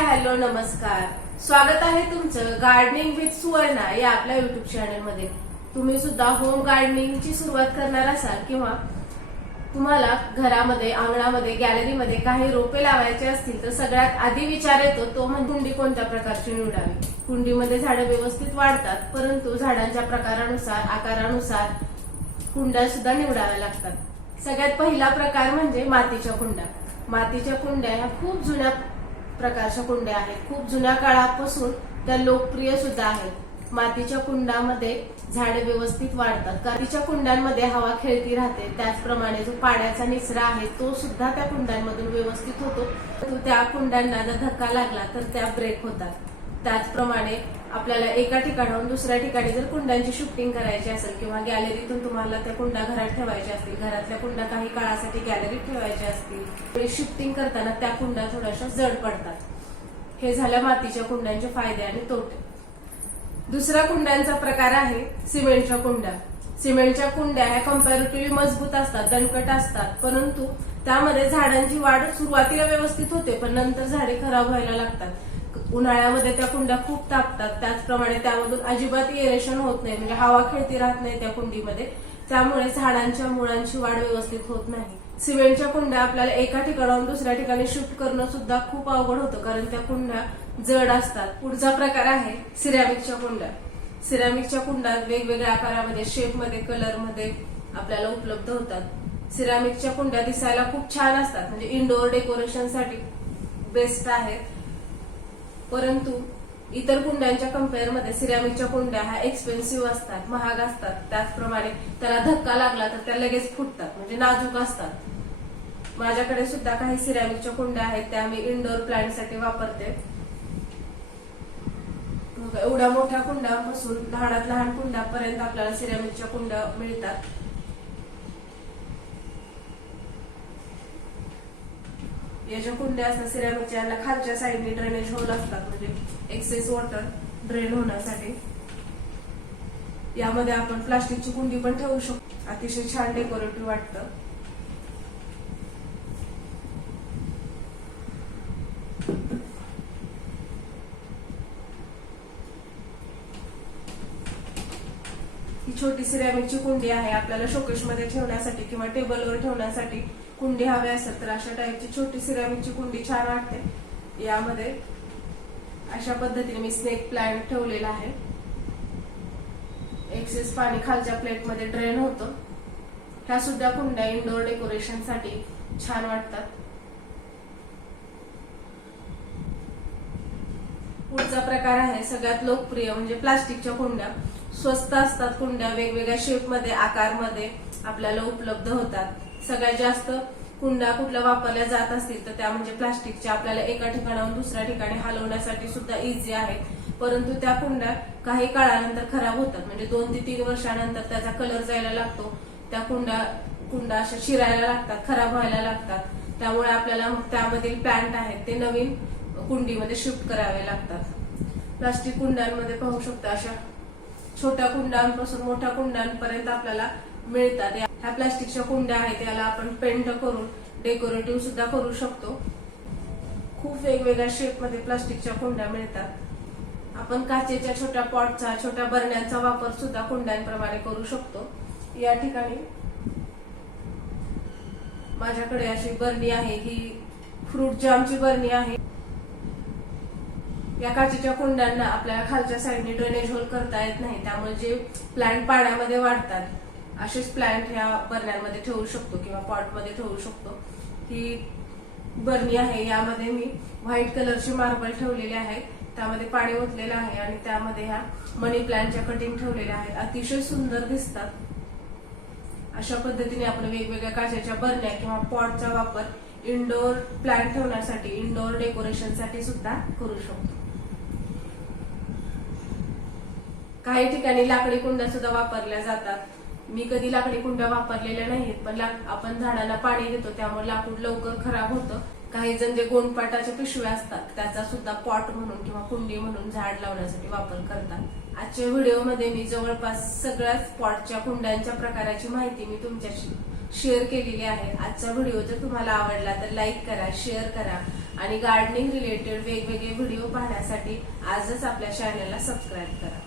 Hello नमस्कार. स्वागत आहे तुमचं गार्डनिंग विथ सुवर्णा या आपल्या युट्यूब चॅनलमध्ये. तुम्ही सुद्धा होम गार्डनिंगची सुरुवात करणार असाल किंवा तुम्हाला घरामध्ये अंगणामध्ये गॅलरीमध्ये काही रोपे लावायचे असतील तर सगळ्यात आधी विचार येतो तो म्हणजे कुंडी कोणत्या प्रकारची निवडावी? कुंडीमध्ये झाडं व्यवस्थित वाढतात परंतु झाडांच्या प्रकारानुसार आकारानुसार कुंड्या सुद्धा निवडाव्या लागतात. सगळ्यात पहिला प्रकार म्हणजे मातीच्या कुंड्या. मातीच्या कुंड्या ह्या खूप जुन्या प्रकारच्या कुंड्या आहेत. खूप जुन्या काळापासून त्या लोकप्रिय सुद्धा आहेत. मातीच्या कुंडामध्ये झाडे व्यवस्थित वाढतात. कातीच्या कुंड्यांमध्ये हवा खेळती राहते. त्याचप्रमाणे जो पाण्याचा निचरा आहे तो सुद्धा त्या कुंड्यांमधून व्यवस्थित होतो. त्या कुंड्यांना जर धक्का लागला तर त्या ब्रेक होतात. त्याचप्रमाणे आपल्याला एका ठिकाणाहून दुसऱ्या ठिकाणी जर कुंड्यांची शिफ्टिंग करायची असेल किंवा गॅलरीतून तुम्हाला त्या कुंड्या घरात ठेवायच्या असतील घरातल्या कुंड्या काही काळासाठी गॅलरीत ठेवायच्या असतील शिफ्टिंग करताना त्या कुंड्या थोड्याशा जड पडतात. हे झाल्या मातीच्या कुंड्यांचे फायदे आणि तोटे. दुसरा कुंड्यांचा प्रकार आहे सिमेंटच्या कुंड्या. सिमेंटच्या कुंड्या ह्या कम्पॅरेटिव्हली मजबूत असतात दणकट असतात परंतु त्यामध्ये झाडांची वाढ सुरुवातीला व्यवस्थित होते पण नंतर झाडे खराब व्हायला लागतात. उन्हाळ्यामध्ये त्या कुंड्या खूप तापतात. त्याचप्रमाणे त्यामधून अजिबात एरेशन होत नाही. म्हणजे हवा खेळती राहत नाही त्या कुंडीमध्ये. त्यामुळे झाडांच्या मुळांची वाढ व्यवस्थित होत नाही. सिमेंटच्या कुंड्या आपल्याला एका ठिकाणाहून दुसऱ्या ठिकाणी शिफ्ट करणं सुद्धा खूप अवघड होतं. कारण त्या कुंड्या जड असतात. पुढचा प्रकार आहे सिरॅमिकच्या कुंड्या. सिरॅमिकच्या कुंडात वेगवेगळ्या आकारामध्ये शेपमध्ये कलरमध्ये आपल्याला उपलब्ध होतात. सिरॅमिकच्या कुंड्या दिसायला खूप छान असतात. म्हणजे इनडोअर डेकोरेशनसाठी बेस्ट आहेत. परंतु इतर कुंड्यांच्या कम्पेअरमध्ये सिरॅमिकच्या कुंड्या ह्या एक्सपेन्सिव्ह असतात महाग असतात. त्याचप्रमाणे त्याला धक्का लागला तर त्या लगेच फुटतात म्हणजे नाजूक असतात. माझ्याकडे सुद्धा काही सिरॅमिकच्या कुंड्या आहेत त्या मी इंडोर प्लांटसाठी वापरते. एवढ्या मोठ्या कुंड्यापासून लहानात लहान कुंड्यापर्यंत आपल्याला सिरॅमिकच्या कुंड्या मिळतात. या ज्या कुंड्या असतात सिरॅमिकच्या यांना खालच्या साईडने ड्रेनेज होल असतात म्हणजे एक्सेस वॉटर ड्रेन होण्यासाठी. यामध्ये आपण प्लास्टिकची कुंडी पण ठेवू शकतो. अतिशय छान डेकोरेटिव्ह वाटतं. ही छोटी सिरॅमिकची कुंडी आहे आपल्याला शोकेशमध्ये ठेवण्यासाठी किंवा टेबलवर ठेवण्यासाठी. कुंडी हवी असेल तर अशा टाईपची छोटी सिरामिकची कुंडी छान वाटते. यामध्ये अशा पद्धतीने मी स्नेक प्लांट ठेवलेला आहे. एक्सेस पाणी खालच्या प्लेटमध्ये ड्रेन होतं. ह्या सुद्धा कुंड्या इनडोअर डेकोरेशनसाठी छान वाटतात. पुढचा प्रकार आहे सगळ्यात लोकप्रिय म्हणजे प्लास्टिकच्या कुंड्या. स्वस्त असतात कुंड्या वेगवेगळ्या शेपमध्ये आकारमध्ये आपल्याला उपलब्ध होतात. सगळ्यात जास्त कुंड्या कुठल्या वापरल्या जात असतील तर त्या म्हणजे प्लास्टिकच्या आपल्याला एका ठिकाणाहून दुसऱ्या ठिकाणी हलवण्यासाठी सुद्धा इझी आहेत परंतु त्या कुंड्या काही काळानंतर खराब होतात. म्हणजे दोन ते तीन वर्षानंतर त्याचा कलर जायला लागतो. त्या कुंड्या कुंड्या अशा शिरायला लागतात खराब व्हायला लागतात. त्यामुळे आपल्याला मग त्यामधील प्लांट आहेत ते नवीन कुंडीमध्ये शिफ्ट करावे लागतात. प्लास्टिक कुंड्यांमध्ये पाहू शकता अशा छोट्या कुंड्यांपासून मोठ्या कुंड्यांपर्यंत आपल्याला मिळतात. ह्या प्लास्टिकच्या कुंड्या आहेत याला आपण पेंट करून डेकोरेटिव्ह सुद्धा करू शकतो. खूप वेगवेगळ्या शेपमध्ये प्लास्टिकच्या कुंड्या मिळतात. आपण काचेच्या छोट्या पॉटचा छोट्या बरण्यांचा वापर सुद्धा कुंड्यांप्रमाणे करू शकतो. या ठिकाणी माझ्याकडे अशी बरणी आहे ही फ्रूट जामची बरणी आहे. या काचेच्या कुंड्यांना आपल्याला खालच्या साईडने ड्रेनेज होल करता येत नाही त्यामुळे जे प्लांट पाण्यामध्ये वाढतात असेच प्लांट ह्या बरण्यांमध्ये ठेवू शकतो किंवा पॉटमध्ये ठेवू शकतो. ही बरणी आहे यामध्ये मी व्हाईट कलरचे मार्बल ठेवलेले आहेत त्यामध्ये पाणी ओतलेलं आहे आणि त्यामध्ये ह्या मनी प्लांटच्या कटिंग ठेवलेल्या आहेत. अतिशय सुंदर दिसतात. अशा पद्धतीने आपण वेगवेगळ्या काचेच्या बरण्या किंवा पॉटचा वापर इंडोर प्लांट ठेवण्यासाठी इंडोर डेकोरेशनसाठी सुद्धा करू शकतो. काही ठिकाणी लाकडी कुंड्या सुद्धा वापरल्या जातात. मी कधी लाकडी कुंड्या वापरलेल्या नाहीत पण लाक- आपण झाडाला पाणी देतो त्यामुळे लाकूड लवकर खराब होतं. काही जण जे गोंडपाटाच्या पिशव्या असतात त्याचा सुद्धा पॉट म्हणून किंवा कुंडी म्हणून झाड लावण्यासाठी वापर करतात. आजच्या व्हिडिओमध्ये मी जवळपास सगळ्याच पॉटच्या कुंड्यांच्या प्रकाराची माहिती मी तुमच्याशी शेअर केलेली आहे. आजचा व्हिडिओ जर तुम्हाला आवडला तर लाईक करा शेअर करा आणि गार्डनिंग रिलेटेड वेगवेगळे व्हिडिओ पाहण्यासाठी आजच आपल्या चॅनलला सबस्क्राईब करा.